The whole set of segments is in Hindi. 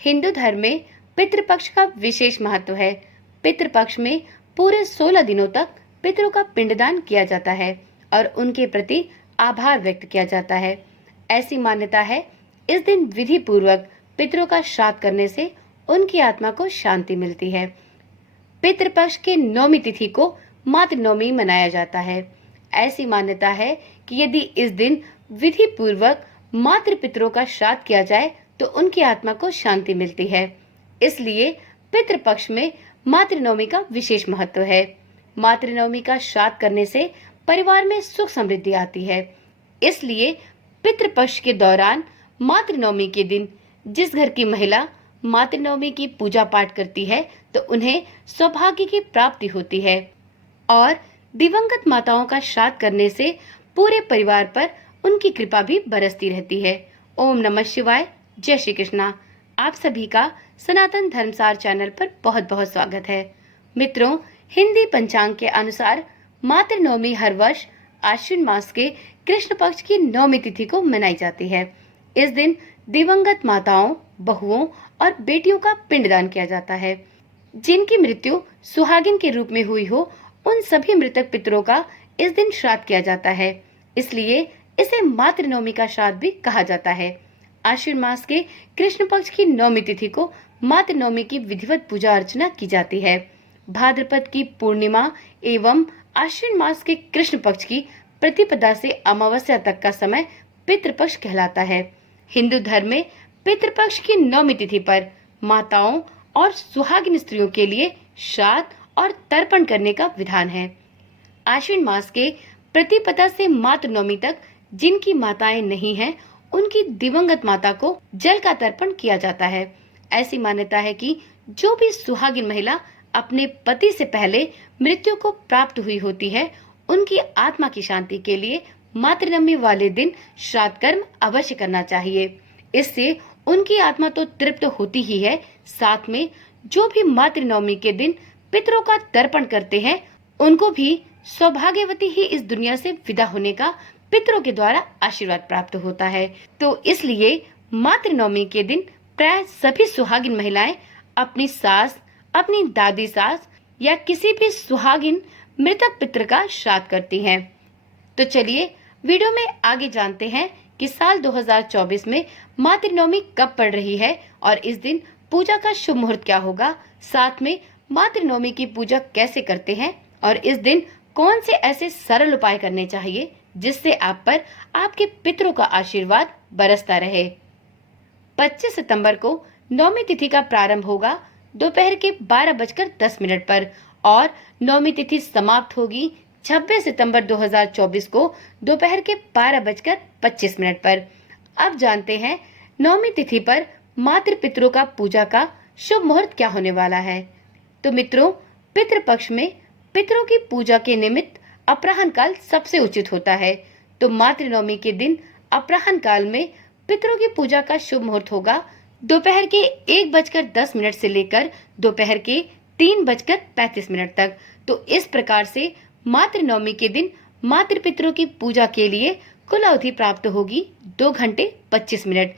हिंदू धर्म में पितृपक्ष का विशेष महत्व है। पितृपक्ष में पूरे 16 दिनों तक पितरों का पिंडदान किया जाता है और उनके प्रति आभार व्यक्त किया जाता है। ऐसी मान्यता है, इस दिन विधि पूर्वक पितरों का श्राद्ध करने से उनकी आत्मा को शांति मिलती है। पितृपक्ष के नौमी तिथि को मातृ नवमी मनाया जाता है। ऐसी मान्यता है कि यदि इस दिन विधि पूर्वक मातृ पितरों का श्राद्ध किया जाए तो उनकी आत्मा को शांति मिलती है। इसलिए पितृपक्ष में मातृनवमी का विशेष महत्व है। मातृनवमी का श्राद्ध करने से परिवार में सुख समृद्धि आती है। इसलिए पितृपक्ष के दौरान मातृनवमी के दिन जिस घर की महिला मातृनवमी की पूजा पाठ करती है तो उन्हें सौभाग्य की प्राप्ति होती है और दिवंगत माताओं का श्राद्ध करने से पूरे परिवार पर उनकी कृपा भी बरसती रहती है। ओम नमः शिवाय। जय श्री कृष्णा। आप सभी का सनातन धर्मसार चैनल पर बहुत बहुत स्वागत है। मित्रों, हिंदी पंचांग के अनुसार मातृनवमी हर वर्ष आश्विन मास के कृष्ण पक्ष की नवमी तिथि को मनाई जाती है। इस दिन दिवंगत माताओं, बहुओं और बेटियों का पिंडदान किया जाता है। जिनकी मृत्यु सुहागिन के रूप में हुई हो, उन सभी मृतक पितरों का इस दिन श्राद्ध किया जाता है। इसलिए इसे मातृनवमी का श्राद्ध भी कहा जाता है। आश्विन मास के कृष्ण पक्ष की नवमी तिथि को मातृनवमी की विधिवत पूजा अर्चना की जाती है। भाद्रपद की पूर्णिमा एवं आश्विन मास के कृष्ण पक्ष की प्रतिपदा से अमावस्या तक का समय पितृपक्ष कहलाता है। हिंदू धर्म में पितृपक्ष की नवमी तिथि पर माताओं और सुहागिन स्त्रियों के लिए श्राद्ध और तर्पण करने का विधान है। आश्विन मास के प्रतिपदा से मातृनवमी तक जिनकी माताएं नहीं हैं, उनकी दिवंगत माता को जल का तर्पण किया जाता है। ऐसी मान्यता है कि जो भी सुहागिन महिला अपने पति से पहले मृत्यु को प्राप्त हुई होती है, उनकी आत्मा की शांति के लिए मातृनवमी वाले दिन श्राद्ध कर्म अवश्य करना चाहिए। इससे उनकी आत्मा तो तृप्त होती ही है, साथ में जो भी मातृनवमी के दिन पितरों का तर्पण करते हैं, उनको भी सौभाग्यवती ही इस दुनिया से विदा होने का पितरों के द्वारा आशीर्वाद प्राप्त होता है। तो इसलिए मातृनवमी के दिन प्राय सभी सुहागिन महिलाएं अपनी सास, अपनी दादी सास या किसी भी सुहागिन मृतक पितर का श्राद्ध करती हैं। तो चलिए वीडियो में आगे जानते हैं कि साल 2024 में मातृनवमी कब पड़ रही है और इस दिन पूजा का शुभ मुहूर्त क्या होगा, साथ में मातृनवमी की पूजा कैसे करते हैं और इस दिन कौन से ऐसे सरल उपाय करने चाहिए जिससे आप पर आपके पितरों का आशीर्वाद बरसता रहे। 25 सितंबर को नवमी तिथि का प्रारंभ होगा दोपहर के 12:10 पर और नवमी तिथि समाप्त होगी 26 सितंबर 2024 को दोपहर के 12:25 पर। अब जानते हैं नवमी तिथि पर मातृ पितरों का पूजा का शुभ मुहूर्त क्या होने वाला है। तो मित्रों, पितृपक्ष में पितरों की पूजा के निमित्त अपराह्न काल सबसे उचित होता है। तो मातृनवमी के दिन अपराह्न काल में पितरों की पूजा का शुभ मुहूर्त होगा दोपहर के 1:10 से लेकर दोपहर के 3:35 तक। तो इस प्रकार से मातृनवमी के दिन मातृ पितरों की पूजा के लिए कुल अवधि प्राप्त होगी 2 घंटे 25 मिनट।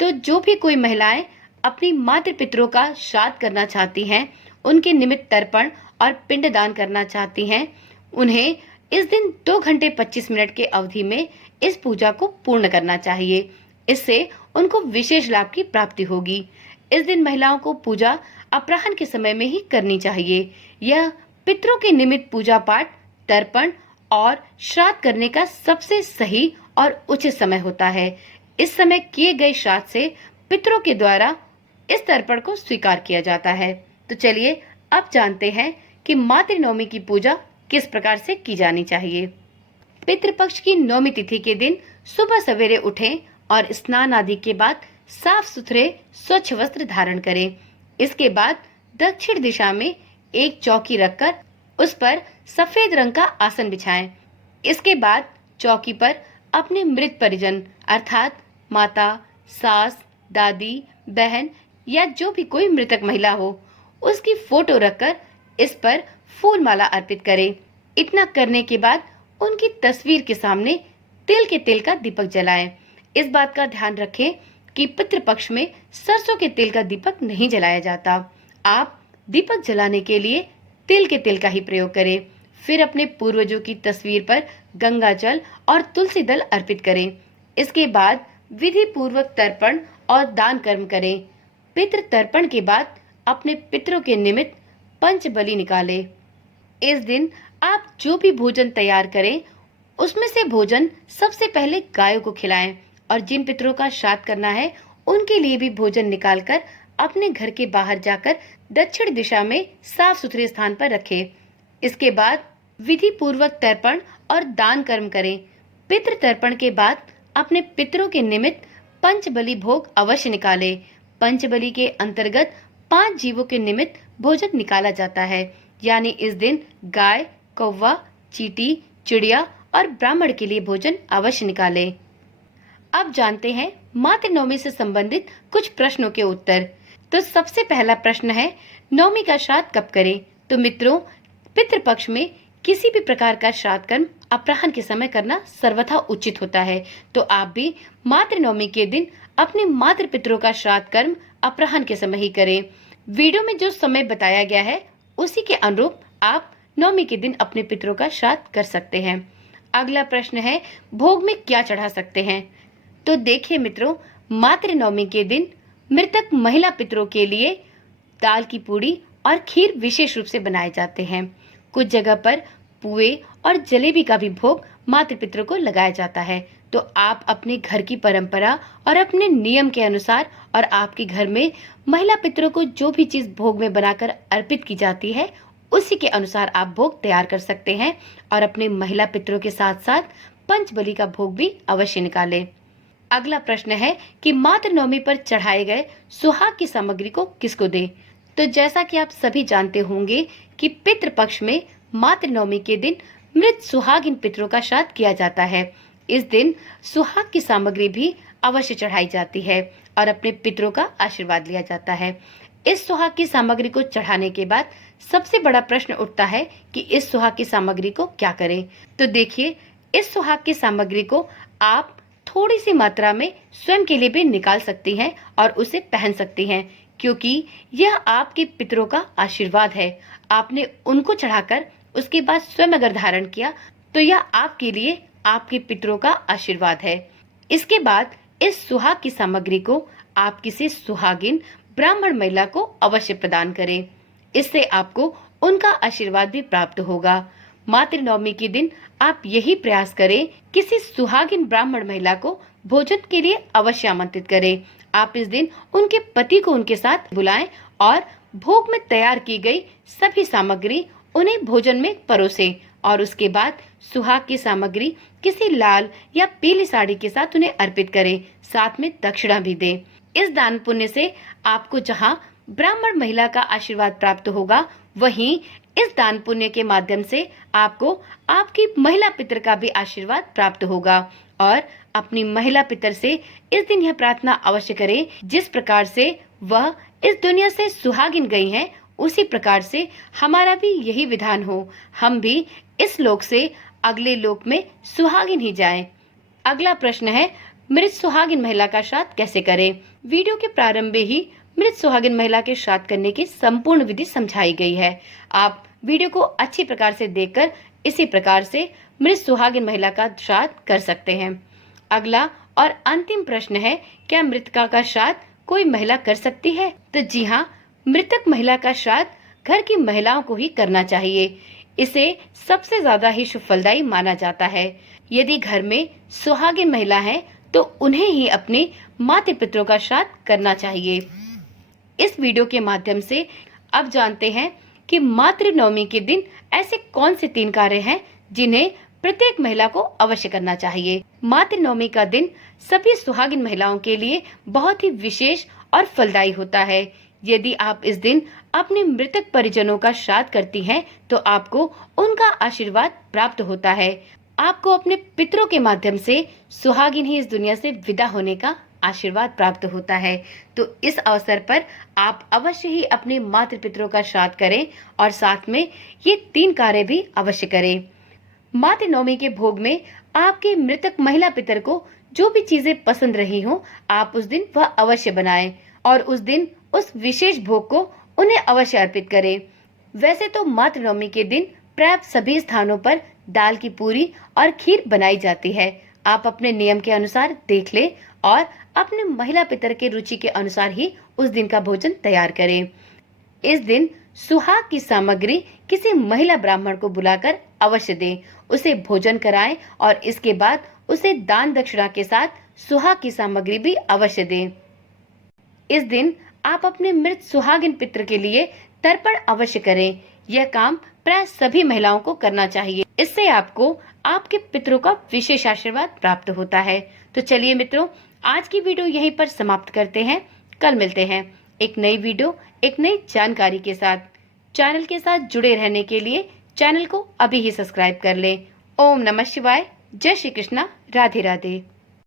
तो जो भी कोई महिलाएं अपनी मातृ पितरों का श्राद्ध करना चाहती हैं, उनके निमित्त तर्पण और पिंडदान करना चाहती हैं, उन्हें इस दिन 2 घंटे 25 मिनट के अवधि में इस पूजा को पूर्ण करना चाहिए। इससे उनको विशेष लाभ की प्राप्ति होगी। इस दिन महिलाओं को पूजा अपराह्न के समय में ही करनी चाहिए। यह पितरों के निमित्त पूजा पाठ, तर्पण और श्राद्ध करने का सबसे सही और उचित समय होता है। इस समय किए गए श्राद्ध से पितरों के द्वारा इस तर्पण को स्वीकार किया जाता है। तो चलिए अब जानते हैं कि मातृनवमी की पूजा किस प्रकार से की जानी चाहिए। पितृपक्ष की नवमी तिथि के दिन सुबह सवेरे उठें और स्नान आदि के बाद साफ सुथरे स्वच्छ वस्त्र धारण करें। इसके बाद दक्षिण दिशा में एक चौकी रखकर उस पर सफेद रंग का आसन बिछाएं। इसके बाद चौकी पर अपने मृत परिजन अर्थात माता, सास, दादी, बहन या जो भी कोई मृतक महिला हो, उसकी फोटो रखकर इस पर फूल माला अर्पित करें। इतना करने के बाद उनकी तस्वीर के सामने तिल के तेल का दीपक जलाएं। इस बात का ध्यान रखें, कि पितृपक्ष में सरसों के तेल का दीपक नहीं जलाया जाता। आप दीपक जलाने के लिए तिल के तेल का ही प्रयोग करें। फिर अपने पूर्वजों की तस्वीर पर गंगा जल और तुलसी दल अर्पित करें। इसके बाद विधि पूर्वक तर्पण और दान कर्म करें। पितृ तर्पण के बाद अपने पितरों के निमित्त पंच बलि निकालें। इस दिन आप जो भी भोजन तैयार करें उसमें से भोजन सबसे पहले गायों को खिलाएं और जिन पितरों का श्राद्ध करना है उनके लिए भी भोजन निकालकर अपने घर के बाहर जाकर दक्षिण दिशा में साफ सुथरे स्थान पर रखें। इसके बाद विधि पूर्वक तर्पण और दान कर्म करें। पितृ तर्पण के बाद अपने पितरों के निमित्त पंचबलि भोग अवश्य निकालें। पंचबलि के अंतर्गत 5 जीवों के निमित्त भोजन निकाला जाता है, यानी इस दिन गाय, कौवा, चींटी, चिड़िया और ब्राह्मण के लिए भोजन अवश्य निकालें। अब जानते हैं मातृ नवमी से संबंधित कुछ प्रश्नों के उत्तर। तो सबसे पहला प्रश्न है, नवमी का श्राद्ध कब करें? तो मित्रों, पितृपक्ष में किसी भी प्रकार का श्राद्ध कर्म अपराह्न के समय करना सर्वथा उचित होता है। तो आप भी मातृ नवमी के दिन अपने मातृ पितरों का श्राद्ध कर्म अपराह्न के समय ही करें। वीडियो में जो समय बताया गया है उसी के अनुरूप आप नवमी के दिन अपने पितरों का श्राद्ध कर सकते हैं। अगला प्रश्न है, भोग में क्या चढ़ा सकते हैं? तो देखिए मित्रों, मातृ नवमी के दिन मृतक महिला पितरों के लिए दाल की पूड़ी और खीर विशेष रूप से बनाए जाते हैं। कुछ जगह पर पुए और जलेबी का भी भोग मातृ पितरों को लगाया जाता है। तो आप अपने घर की परंपरा और अपने नियम के अनुसार और आपके घर में महिला पितरों को जो भी चीज भोग में बनाकर अर्पित की जाती है उसी के अनुसार आप भोग तैयार कर सकते हैं और अपने महिला पितरों के साथ साथ पंचबलि का भोग भी अवश्य निकालें। अगला प्रश्न है कि मातृ नवमी पर चढ़ाए गए सुहाग की सामग्री को किसको दें? तो जैसा कि आप सभी जानते होंगे कि पितृपक्ष में मातृ नवमी के दिन मृत सुहागिन पितरों का श्राद्ध किया जाता है। इस दिन सुहाग की सामग्री भी अवश्य चढ़ाई जाती है और अपने पितरों का आशीर्वाद लिया जाता है। इस सुहाग की सामग्री को चढ़ाने के बाद सबसे बड़ा प्रश्न उठता है कि इस सुहाग की सामग्री को क्या करें? तो देखिए, इस सुहाग की सामग्री को आप थोड़ी सी मात्रा में स्वयं के लिए भी निकाल सकती हैं और उसे पहन सकती हैं, क्योंकि यह आपके पितरों का आशीर्वाद है। आपने उनको चढ़ाकर उसके बाद स्वयं अगर धारण किया तो यह आपके लिए आपके पितरों का आशीर्वाद है। इसके बाद इस सुहाग की सामग्री को आप किसी सुहागिन ब्राह्मण महिला को अवश्य प्रदान करें। इससे आपको उनका आशीर्वाद भी प्राप्त होगा। मातृ नवमी के दिन आप यही प्रयास करें, किसी सुहागिन ब्राह्मण महिला को भोजन के लिए अवश्य आमंत्रित करें। आप इस दिन उनके पति को उनके साथ बुलाएं और भोग में तैयार की गई सभी सामग्री उन्हें भोजन में परोसें और उसके बाद सुहाग की सामग्री किसी लाल या पीली साड़ी के साथ उन्हें अर्पित करें। साथ में दक्षिणा भी दें। इस दान पुण्य से आपको जहां ब्राह्मण महिला का आशीर्वाद प्राप्त होगा, वहीं इस दान पुण्य के माध्यम से आपको आपकी महिला पितर का भी आशीर्वाद प्राप्त होगा। और अपनी महिला पितर से इस दिन यह प्रार्थना अवश्य करें, जिस प्रकार से वह इस दुनिया से सुहागिन गई हैं, उसी प्रकार से हमारा भी यही विधान हो, हम भी इस लोक से अगले लोक में सुहागिन ही जाएं। अगला प्रश्न है, मृत सुहागिन महिला का श्राद्ध कैसे करें? वीडियो के प्रारंभ में ही मृत सुहागिन महिला के श्राद्ध करने की संपूर्ण विधि समझाई गई है। आप वीडियो को अच्छी प्रकार से देखकर इसी प्रकार से मृत सुहागिन महिला का श्राद्ध कर सकते हैं। अगला और अंतिम प्रश्न है, क्या मृतका का श्राद्ध कोई महिला कर सकती है? तो जी हाँ, मृतक महिला का श्राद्ध घर की महिलाओं को ही करना चाहिए। इसे सबसे ज्यादा ही शुभ फलदायी माना जाता है। यदि घर में सुहागिन महिला है तो उन्हें ही अपने माता पितरों का श्राद्ध करना चाहिए। इस वीडियो के माध्यम से अब जानते हैं कि मातृ नवमी के दिन ऐसे कौन से 3 कार्य हैं जिन्हें प्रत्येक महिला को अवश्य करना चाहिए। मातृ नवमी का दिन सभी सुहागिन महिलाओं के लिए बहुत ही विशेष और फलदायी होता है। यदि आप इस दिन अपने मृतक परिजनों का श्राद्ध करती हैं, तो आपको उनका आशीर्वाद प्राप्त होता है। आपको अपने पितरों के माध्यम से सुहागिन ही इस दुनिया से विदा होने का आशीर्वाद प्राप्त होता है। तो इस अवसर पर आप अवश्य ही अपने मातृ पितरों का श्राद्ध करें और साथ में ये 3 कार्य भी अवश्य करें। मातृ नवमी के भोग में आपके मृतक महिला पितर को जो भी चीजें पसंद रही हो आप उस दिन वह अवश्य बनाएं और उस दिन उस विशेष भोग को उन्हें अवश्य अर्पित करें। वैसे तो मातृनवमी के दिन प्राय सभी स्थानों पर दाल की पूरी और खीर बनाई जाती है। आप अपने नियम के अनुसार देख लें और अपने महिला पितर के रुचि के अनुसार ही उस दिन का भोजन तैयार करें। इस दिन सुहाग की सामग्री किसी महिला ब्राह्मण को बुलाकर अवश्य दें, उसे भोजन कराएं और इसके बाद उसे दान दक्षिणा के साथ सुहाग की सामग्री भी अवश्य दें। इस दिन आप अपने मृत सुहागिन पितर के लिए तर्पण अवश्य करें। यह काम प्राय सभी महिलाओं को करना चाहिए। इससे आपको आपके पितरों का विशेष आशीर्वाद प्राप्त होता है। तो चलिए मित्रों, आज की वीडियो यहीं पर समाप्त करते हैं। कल मिलते हैं एक नई वीडियो, एक नई जानकारी के साथ। चैनल के साथ जुड़े रहने के लिए चैनल को अभी ही सब्सक्राइब कर लें। ओम नमः शिवाय। जय श्री कृष्णा। राधे राधे।